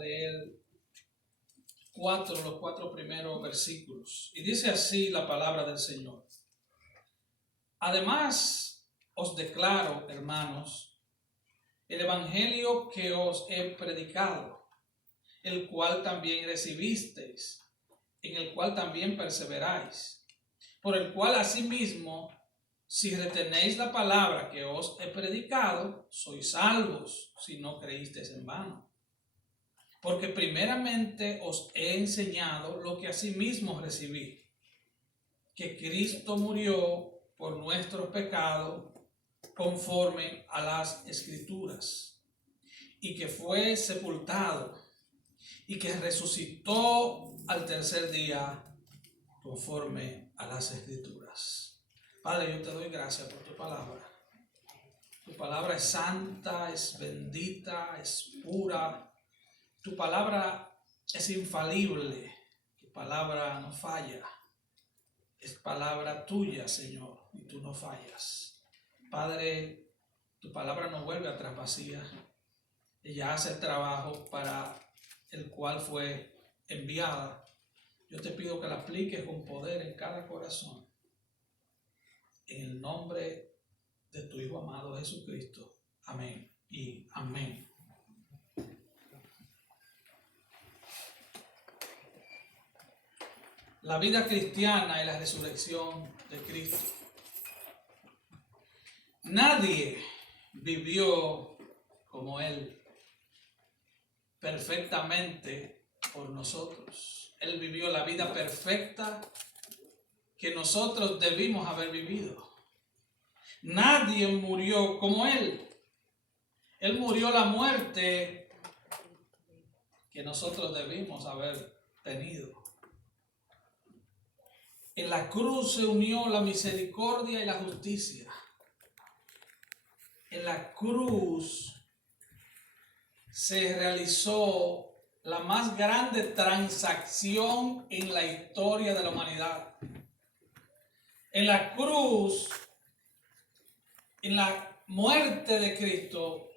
leer los 4 primeros versículos. Y dice así la palabra del Señor. Además, os declaro, hermanos, el evangelio que os he predicado, el cual también recibisteis, en el cual también perseveráis, por el cual asimismo, si retenéis la palabra que os he predicado, sois salvos, si no creísteis en vano. Porque primeramente os he enseñado lo que asimismo recibí, que Cristo murió por nuestros pecados conforme a las Escrituras, y que fue sepultado, y que resucitó al tercer día conforme a las Escrituras. Padre, yo te doy gracias por tu palabra. Tu palabra es santa, es bendita, es pura. Tu palabra es infalible. Tu palabra no falla. Es palabra tuya, Señor, y tú no fallas. Padre, tu palabra no vuelve atrás vacía. Ella hace el trabajo para el cual fue enviada. Yo te pido que la apliques con poder en cada corazón. En el nombre de tu Hijo amado Jesucristo. Amén y amén. La vida cristiana y la resurrección de Cristo. Nadie vivió como Él, perfectamente por nosotros. Él vivió la vida perfecta que nosotros debimos haber vivido. Nadie murió como Él. Él murió la muerte que nosotros debimos haber tenido. En la cruz se unió la misericordia y la justicia. En la cruz se realizó la más grande transacción en la historia de la humanidad. En la cruz, en la muerte de Cristo,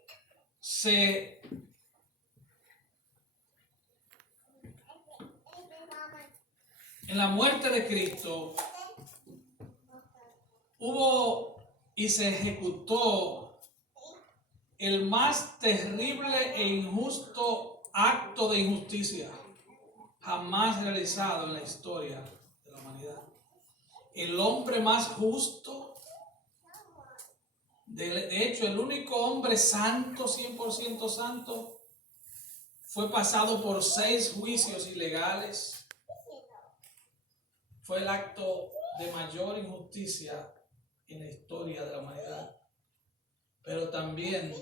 en la muerte de Cristo hubo y se ejecutó el más terrible e injusto acto de injusticia jamás realizado en la historia de la humanidad. El hombre más justo, de hecho el único hombre santo, 100% santo, fue pasado por 6 juicios ilegales. Fue el acto de mayor injusticia en la historia de la humanidad. Pero también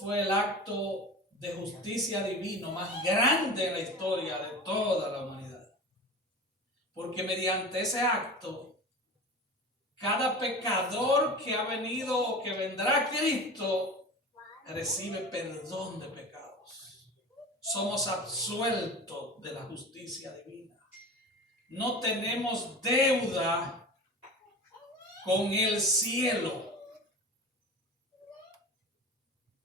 fue el acto de justicia divino más grande en la historia de toda la humanidad. Porque mediante ese acto, cada pecador que ha venido o que vendrá a Cristo recibe perdón de pecados. Somos absueltos de la justicia divina. No tenemos deuda con el cielo,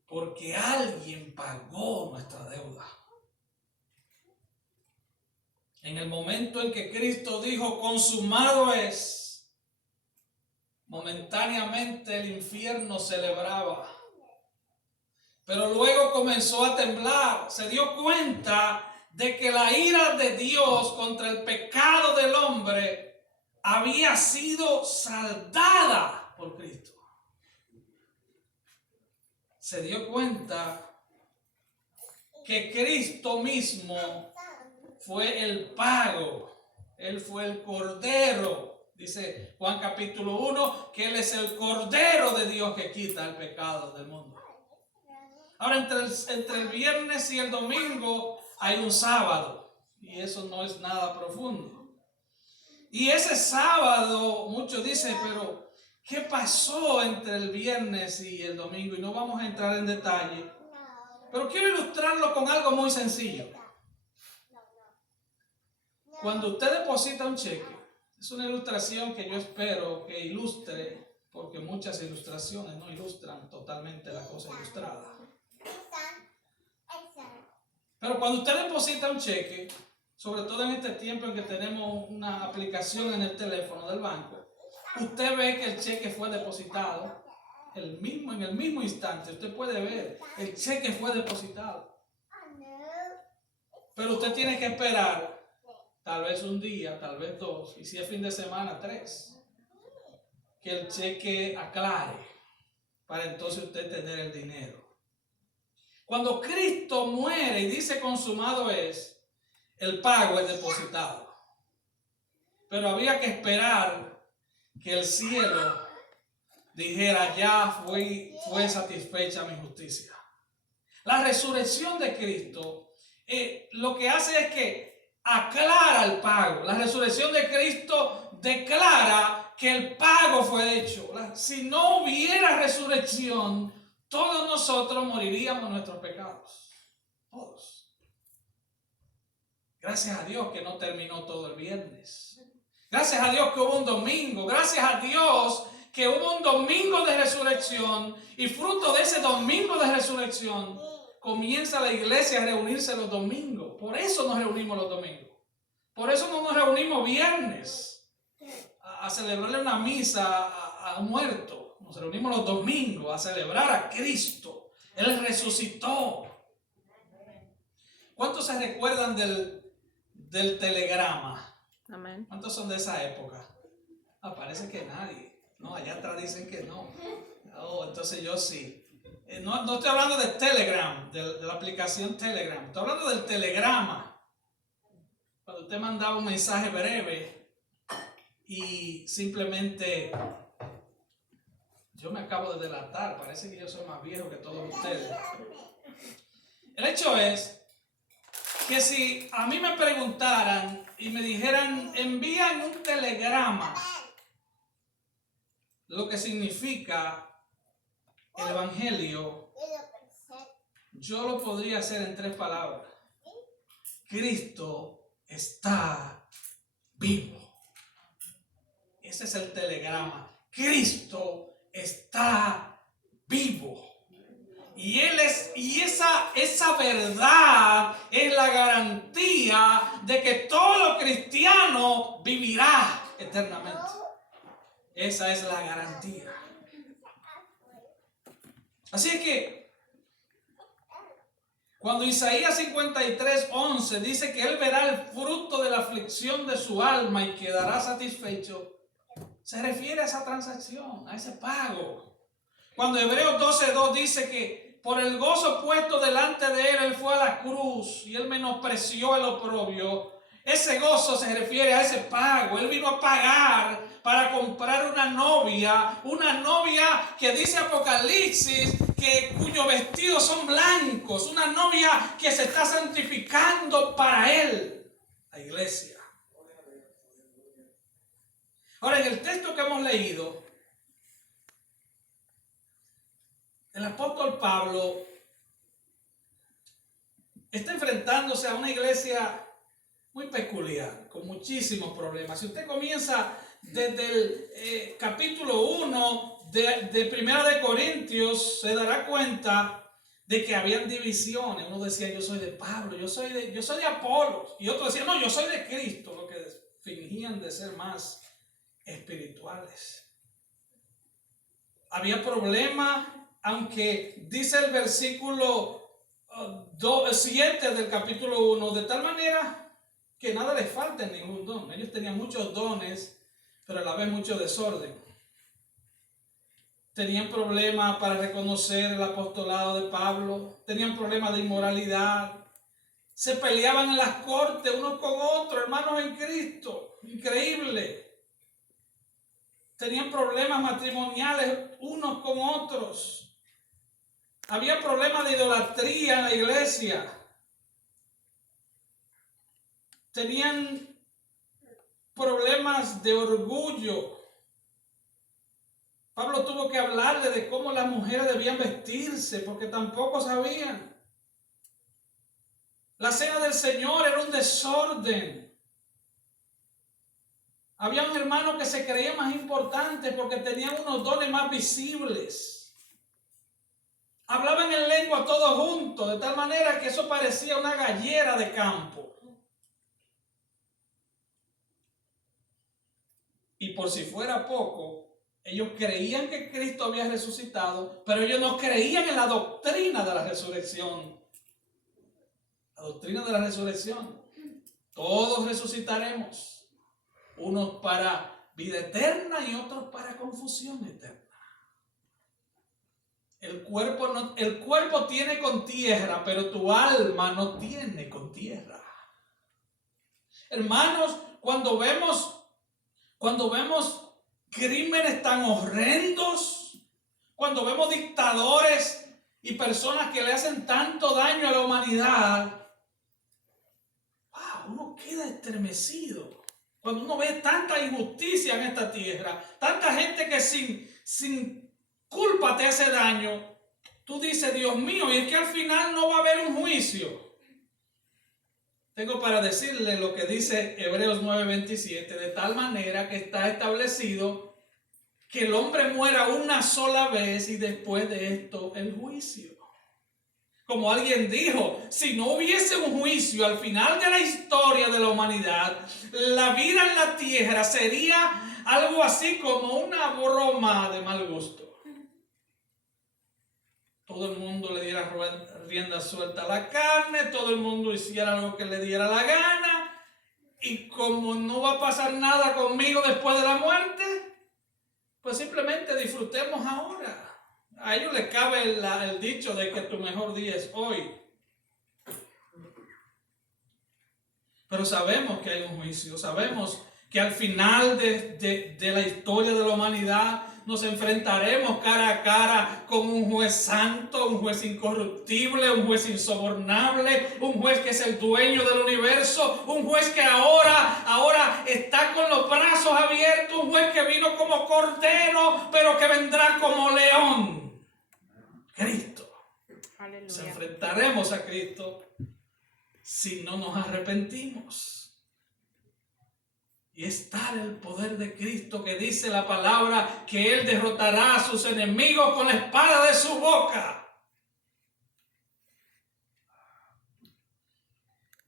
porque alguien pagó nuestra deuda. En el momento en que Cristo dijo, consumado es, momentáneamente el infierno celebraba. Pero luego comenzó a temblar, se dio cuenta de que la ira de Dios contra el pecado del hombre había sido saldada por Cristo. Se dio cuenta que Cristo mismo fue el pago. Él fue el Cordero. Dice Juan capítulo 1 que Él es el Cordero de Dios que quita el pecado del mundo. Ahora entre el viernes y el domingo hay un sábado. Y eso no es nada profundo. Y ese sábado, muchos dicen, pero ¿qué pasó entre el viernes y el domingo? Y no vamos a entrar en detalle. Pero quiero ilustrarlo con algo muy sencillo. Cuando usted deposita un cheque, es una ilustración que yo espero que ilustre, porque muchas ilustraciones no ilustran totalmente la cosa ilustrada. Pero cuando usted deposita un cheque, sobre todo en este tiempo en que tenemos una aplicación en el teléfono del banco, usted ve que el cheque fue depositado en el mismo instante. Usted puede ver, el cheque fue depositado. Pero usted tiene que esperar tal vez un día, tal vez dos, y si es fin de semana, 3, que el cheque aclare para entonces usted tener el dinero. Cuando Cristo muere y dice consumado es, el pago es depositado. Pero había que esperar que el cielo dijera, ya fue satisfecha mi justicia. La resurrección de Cristo lo que hace es que aclara el pago. La resurrección de Cristo declara que el pago fue hecho. Si no hubiera resurrección, todos nosotros moriríamos en nuestros pecados. Todos. Gracias a Dios que no terminó todo el viernes. Gracias a Dios que hubo un domingo. Gracias a Dios que hubo un domingo de resurrección. Y fruto de ese domingo de resurrección, comienza la iglesia a reunirse los domingos. Por eso nos reunimos los domingos. Por eso no nos reunimos viernes a celebrarle una misa a un muerto. Nos reunimos los domingos a celebrar a Cristo. Él resucitó. ¿Cuántos se recuerdan del telegrama? Amén. ¿Cuántos son de esa época? Parece que nadie. No, allá atrás dicen que no. Oh, entonces yo sí. No estoy hablando de Telegram, de la aplicación Telegram. Estoy hablando del telegrama. Cuando usted mandaba un mensaje breve y simplemente... Yo me acabo de delatar, parece que yo soy más viejo que todos ustedes. El hecho es que si a mí me preguntaran y me dijeran, envían un telegrama, lo que significa el evangelio, yo lo podría hacer en 3 palabras. Cristo está vivo. Ese es el telegrama. Cristo está vivo. Y esa verdad es la garantía de que todo cristiano vivirá eternamente. Esa es la garantía. Así es que cuando Isaías 53:11 dice que él verá el fruto de la aflicción de su alma y quedará satisfecho, se refiere a esa transacción, a ese pago. Cuando Hebreos 12:2 dice que por el gozo puesto delante de él fue a la cruz y él menospreció el oprobio, ese gozo se refiere a ese pago. Él vino a pagar para comprar una novia que dice Apocalipsis cuyos vestidos son blancos, una novia que se está santificando para él, la iglesia. Ahora, en el texto que hemos leído, el apóstol Pablo está enfrentándose a una iglesia muy peculiar, con muchísimos problemas. Si usted comienza desde el capítulo 1 de Primera de Corintios, se dará cuenta de que habían divisiones. Uno decía, yo soy de Pablo, yo soy de Apolos, y otro decía, no, yo soy de Cristo, lo que fingían de ser más espirituales. Había problemas, aunque dice el versículo 7 del capítulo 1, de tal manera que nada les falta en ningún don. Ellos tenían muchos dones, pero a la vez mucho desorden. Tenían problemas para reconocer el apostolado de Pablo, tenían problemas de inmoralidad, se peleaban en las cortes unos con otros, hermanos en Cristo, increíble. Tenían problemas matrimoniales unos con otros. Había problemas de idolatría en la iglesia. Tenían problemas de orgullo. Pablo tuvo que hablarle de cómo las mujeres debían vestirse, porque tampoco sabían. La cena del Señor era un desorden. Había un hermano que se creía más importante porque tenían unos dones más visibles. hablaban en lengua todos juntos, de tal manera que eso parecía una gallera de campo. Y por si fuera poco, ellos creían que Cristo había resucitado, pero ellos no creían en la doctrina de la resurrección. La doctrina de la resurrección. Todos resucitaremos, unos para vida eterna y otros para confusión eterna. El cuerpo tiene con tierra, pero tu alma no tiene con tierra. Hermanos, cuando vemos crímenes tan horrendos, cuando vemos dictadores y personas que le hacen tanto daño a la humanidad, uno queda estremecido. Cuando uno ve tanta injusticia en esta tierra, tanta gente que sin culpa te hace daño, tú dices, Dios mío, y es que al final no va a haber un juicio. Tengo para decirle lo que dice Hebreos 9:27, de tal manera que está establecido que el hombre muera una sola vez y después de esto el juicio. Como alguien dijo, si no hubiese un juicio al final de la historia de la humanidad, la vida en la tierra sería algo así como una broma de mal gusto. Todo el mundo le diera rienda suelta a la carne, todo el mundo hiciera lo que le diera la gana, y como no va a pasar nada conmigo después de la muerte, pues simplemente disfrutemos ahora. A ellos les cabe el dicho de que tu mejor día es hoy. Pero sabemos que hay un juicio, sabemos que al final de la historia de la humanidad nos enfrentaremos cara a cara con un juez santo, un juez incorruptible, un juez insobornable, un juez que es el dueño del universo, un juez que ahora está con los brazos abiertos, un juez que vino como cordero, pero que vendrá como león. Cristo. Aleluya. Nos enfrentaremos a Cristo si no nos arrepentimos. Y es tal el poder de Cristo que dice la palabra que Él derrotará a sus enemigos con la espada de su boca.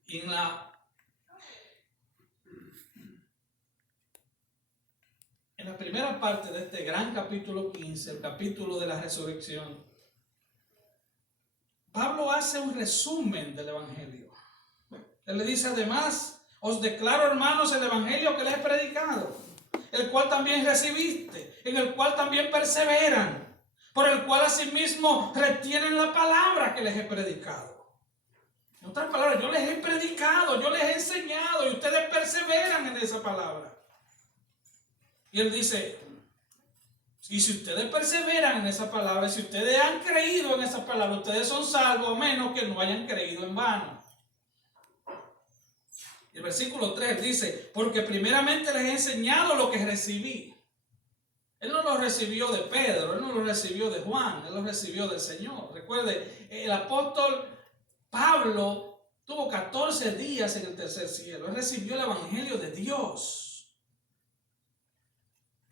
Y en la primera parte de este gran capítulo 15, el capítulo de la resurrección, Pablo hace un resumen del Evangelio. Él le dice además, os declaro, hermanos, el Evangelio que les he predicado, el cual también recibiste, en el cual también perseveran, por el cual asimismo retienen la palabra que les he predicado. En otras palabras, yo les he predicado, yo les he enseñado y ustedes perseveran en esa palabra. Y él dice, y si ustedes perseveran en esa palabra, si ustedes han creído en esa palabra, ustedes son salvos, a menos que no hayan creído en vano. El versículo 3 dice, porque primeramente les he enseñado lo que recibí. Él no lo recibió de Pedro, él no lo recibió de Juan, él lo recibió del Señor. Recuerde, el apóstol Pablo tuvo 14 días en el tercer cielo. Él recibió el Evangelio de Dios.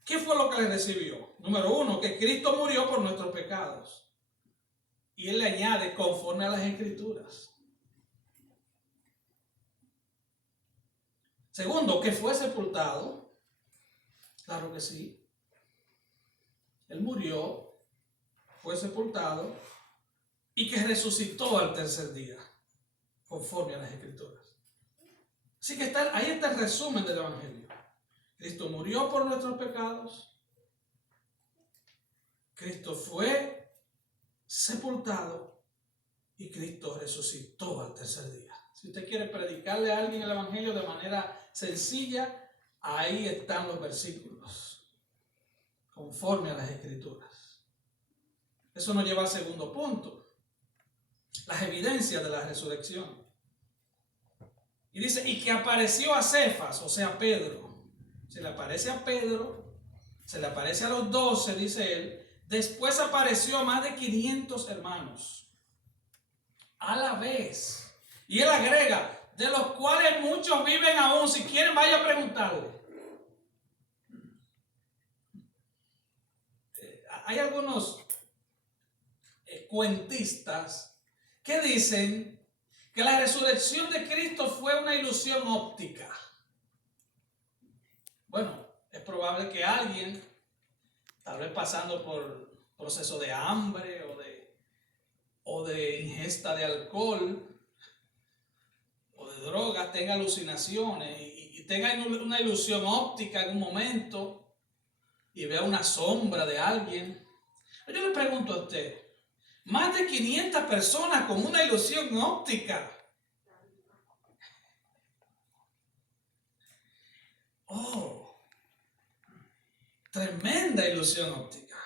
¿Qué fue lo que le recibió? Número 1, que Cristo murió por nuestros pecados. Y él le añade, conforme a las Escrituras. Segundo, que fue sepultado. Claro que sí. Él murió, fue sepultado y que resucitó al tercer día, conforme a las Escrituras. Así que ahí está el resumen del Evangelio. Cristo murió por nuestros pecados. Cristo fue sepultado y Cristo resucitó al tercer día. Si usted quiere predicarle a alguien el Evangelio de manera sencilla, ahí están los versículos, conforme a las Escrituras. Eso nos lleva al segundo punto, las evidencias de la resurrección. Y dice, y que apareció a Cefas, o sea, Pedro. Se le aparece a Pedro, se le aparece a los 12, dice él. Después apareció a más de 500 hermanos a la vez. Y él agrega, de los cuales muchos viven aún. Si quieren, vaya a preguntarle. Hay algunos cuentistas que dicen que la resurrección de Cristo fue una ilusión óptica. Bueno, es probable que alguien, tal vez pasando por proceso de hambre o de ingesta de alcohol o de drogas, tenga alucinaciones y tenga una ilusión óptica en un momento y vea una sombra de alguien. Yo le pregunto a usted, más de 500 personas con una ilusión óptica. Oh, tremenda ilusión óptica.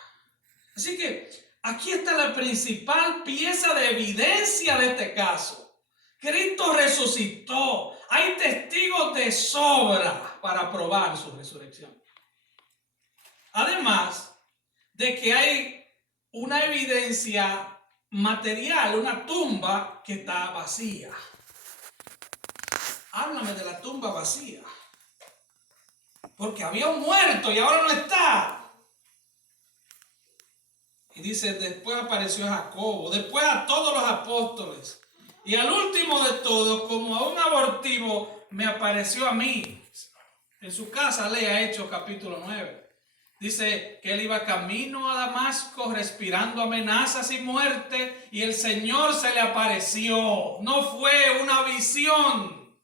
Así que aquí está la principal pieza de evidencia de este caso. Cristo resucitó. Hay testigos de sobra para probar su resurrección. Además de que hay una evidencia material, una tumba que está vacía. Háblame de la tumba vacía. Porque había un muerto y ahora no está. Y dice, después apareció a Jacobo, después a todos los apóstoles. Y al último de todos, como a un abortivo, me apareció a mí. En su casa, lea Hechos capítulo 9. Dice que él iba camino a Damasco respirando amenazas y muerte y el Señor se le apareció. No fue una visión.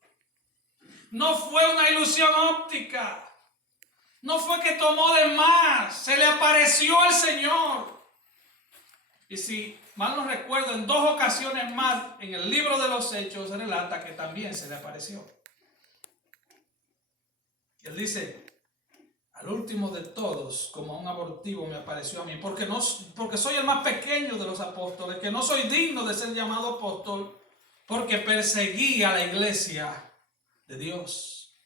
No fue una ilusión óptica. No fue que tomó de más. Se le apareció el Señor. Y si mal no recuerdo, en 2 ocasiones más en el libro de los Hechos se relata que también se le apareció. Y él dice, al último de todos, como a un abortivo me apareció a mí, porque soy el más pequeño de los apóstoles, que no soy digno de ser llamado apóstol, porque perseguí a la iglesia de Dios.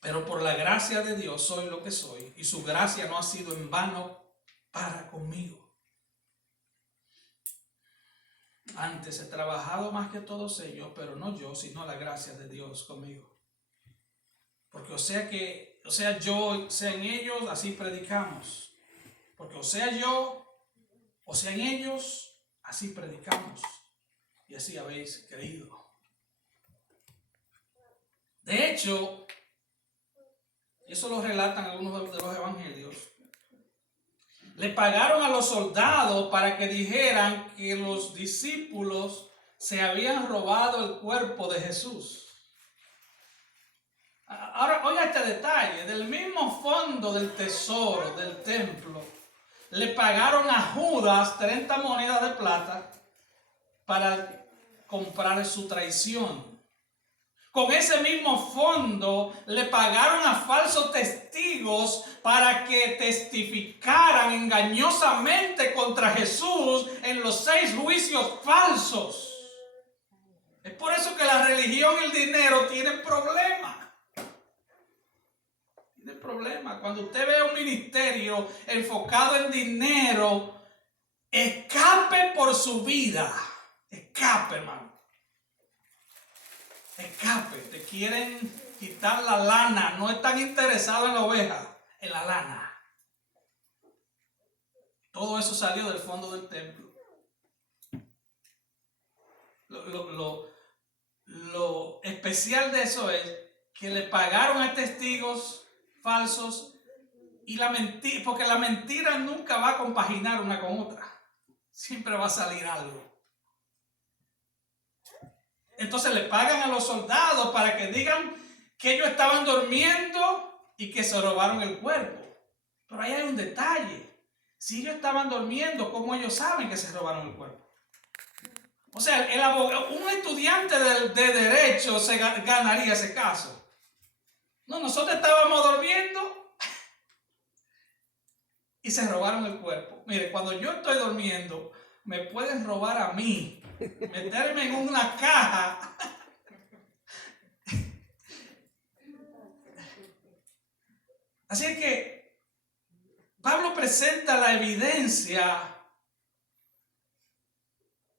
Pero por la gracia de Dios soy lo que soy, y su gracia no ha sido en vano para conmigo. Antes he trabajado más que todos ellos, pero no yo, sino la gracia de Dios conmigo. Porque o sea yo, sea en ellos, así predicamos. Porque o sea yo, o sea en ellos, así predicamos. Y así habéis creído. De hecho, eso lo relatan algunos de los evangelios. Le pagaron a los soldados para que dijeran que los discípulos se habían robado el cuerpo de Jesús. Ahora, oiga este detalle, del mismo fondo del tesoro del templo, le pagaron a Judas 30 monedas de plata para comprar su traición. Con ese mismo fondo le pagaron a falsos testigos para que testificaran engañosamente contra Jesús en los 6 juicios falsos. Es por eso que la religión y el dinero tienen problemas. Tienen problemas. Cuando usted ve un ministerio enfocado en dinero, escape por su vida. Escape, hermano. Escape, te quieren quitar la lana, no están interesados en la oveja, en la lana. Todo eso salió del fondo del templo. Lo especial de eso es que le pagaron a testigos falsos y la mentira, porque la mentira nunca va a compaginar una con otra, siempre va a salir algo. Entonces le pagan a los soldados para que digan que ellos estaban durmiendo y que se robaron el cuerpo. Pero ahí hay un detalle. Si ellos estaban durmiendo, ¿cómo ellos saben que se robaron el cuerpo? O sea, el abogado, un estudiante de derecho se ganaría ese caso. No, nosotros estábamos durmiendo y se robaron el cuerpo. Mire, cuando yo estoy durmiendo, me pueden robar a mí. Meterme en una caja así es que Pablo presenta la evidencia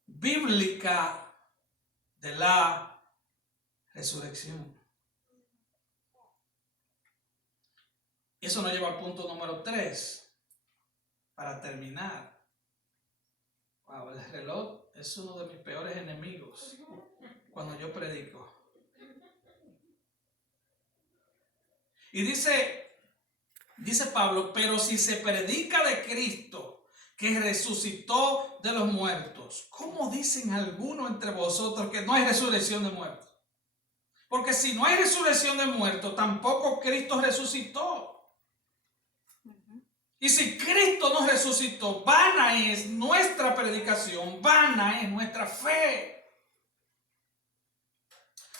bíblica de la resurrección. Y eso nos lleva al punto número 3 para terminar. Wow, el reloj es uno de mis peores enemigos cuando yo predico. Y dice Pablo, pero si se predica de Cristo, que resucitó de los muertos, ¿cómo dicen algunos entre vosotros que no hay resurrección de muertos? Porque si no hay resurrección de muertos, tampoco Cristo resucitó. Y si Cristo nos resucitó, vana es nuestra predicación, vana es nuestra fe.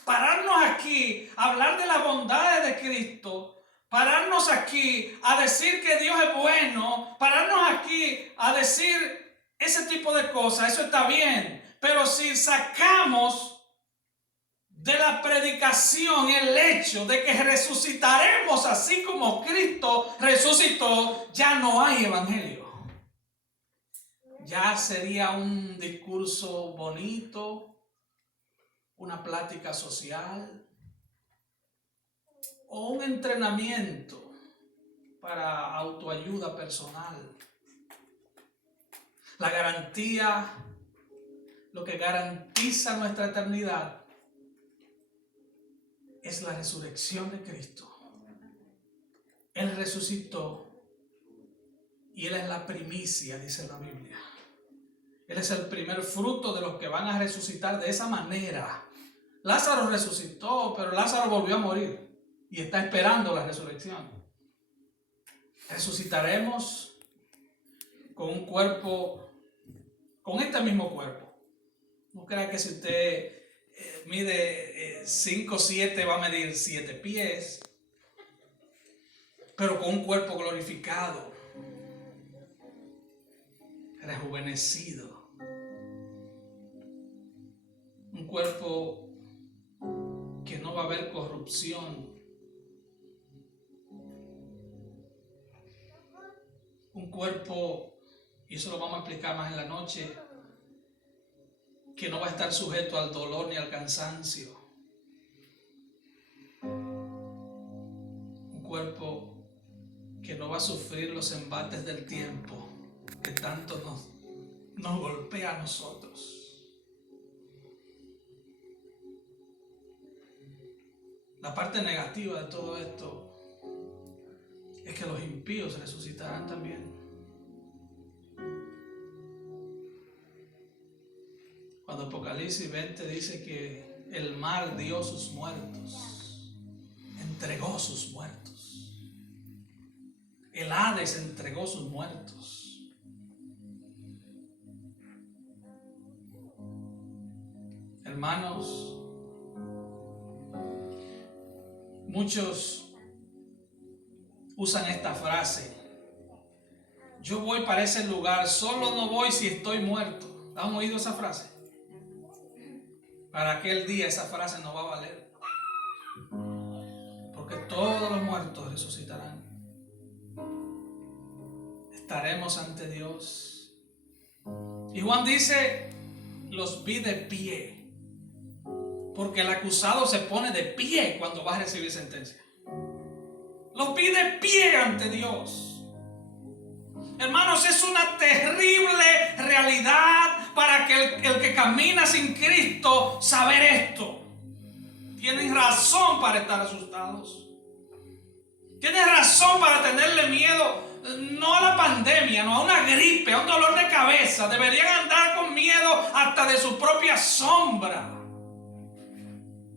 Pararnos aquí a hablar de las bondades de Cristo, pararnos aquí a decir que Dios es bueno, pararnos aquí a decir ese tipo de cosas, eso está bien. Pero si sacamos de la predicación el hecho de que resucitaremos así como Cristo resucitó, ya no hay evangelio. Ya sería un discurso bonito, una plática social o un entrenamiento para autoayuda personal. La garantía, lo que garantiza nuestra eternidad, es la resurrección de Cristo. Él resucitó y Él es la primicia, dice la Biblia. Él es el primer fruto de los que van a resucitar de esa manera. Lázaro resucitó, pero Lázaro volvió a morir y está esperando la resurrección. Resucitaremos con un cuerpo, con este mismo cuerpo. No crea que si usted mide 5'7", va a medir 7 pies, pero con un cuerpo glorificado, rejuvenecido, un cuerpo que no va a haber corrupción, un cuerpo, y eso lo vamos a explicar más en la noche, que no va a estar sujeto al dolor ni al cansancio, un cuerpo que no va a sufrir los embates del tiempo que tanto nos golpea a nosotros. La parte negativa de todo esto es que los impíos resucitarán también. Cuando Apocalipsis 20 dice que el mar dio sus muertos, entregó sus muertos, el Hades entregó sus muertos. Hermanos, muchos usan esta frase: yo voy para ese lugar, solo no voy si estoy muerto. ¿Han oído esa frase? Para aquel día esa frase no va a valer, porque todos los muertos resucitarán. Estaremos ante Dios. Y Juan dice: los vi de pie, porque el acusado se pone de pie cuando va a recibir sentencia. Los vi de pie ante Dios. Hermanos, es una terrible realidad para que el que camina sin Cristo saber esto. Tienen razón para estar asustados. Tienen razón para tenerle miedo, no a la pandemia, no a una gripe, a un dolor de cabeza. Deberían andar con miedo hasta de su propia sombra.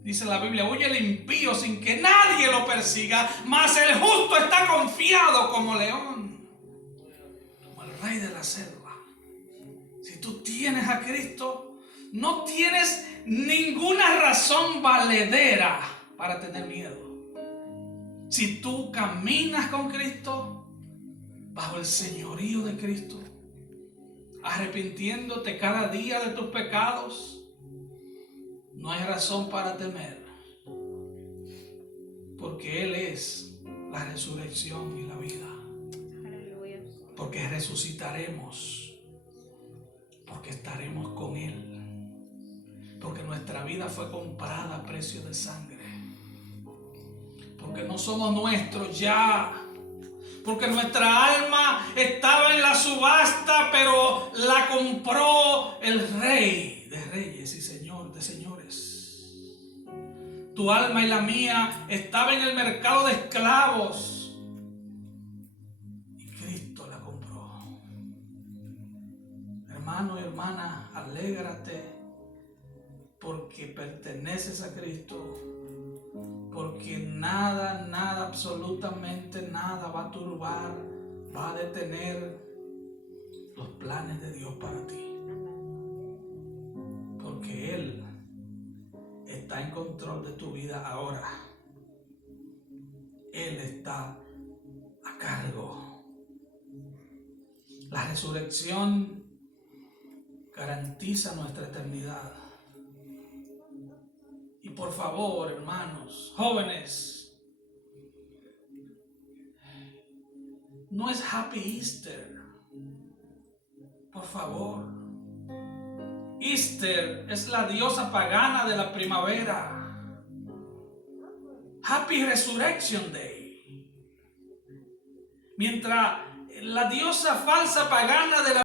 Dice la Biblia: huye el impío sin que nadie lo persiga, mas el justo está confiado como león, como el rey de la selva. Si tú tienes a Cristo, no tienes ninguna razón valedera para tener miedo. Si tú caminas con Cristo, bajo el señorío de Cristo, arrepintiéndote cada día de tus pecados, no hay razón para temer, porque Él es la resurrección y la vida. Porque resucitaremos, porque estaremos con Él, porque nuestra vida fue comprada a precio de sangre, porque no somos nuestros ya, Porque nuestra alma estaba en la subasta, pero la compró el Rey de Reyes y Señor de Señores. Tu alma y la mía estaba en el mercado de esclavos y Cristo la compró. Hermano y hermana, alégrate porque perteneces a Cristo. Porque nada, absolutamente nada va a turbar, va a detener los planes de Dios para ti. Porque Él está en control de tu vida ahora. Él está a cargo. La resurrección garantiza nuestra eternidad. Y por favor, hermanos, jóvenes, no es Happy Easter. Por favor. Easter es la diosa pagana de la primavera. Happy Resurrection Day. Mientras la diosa falsa pagana de la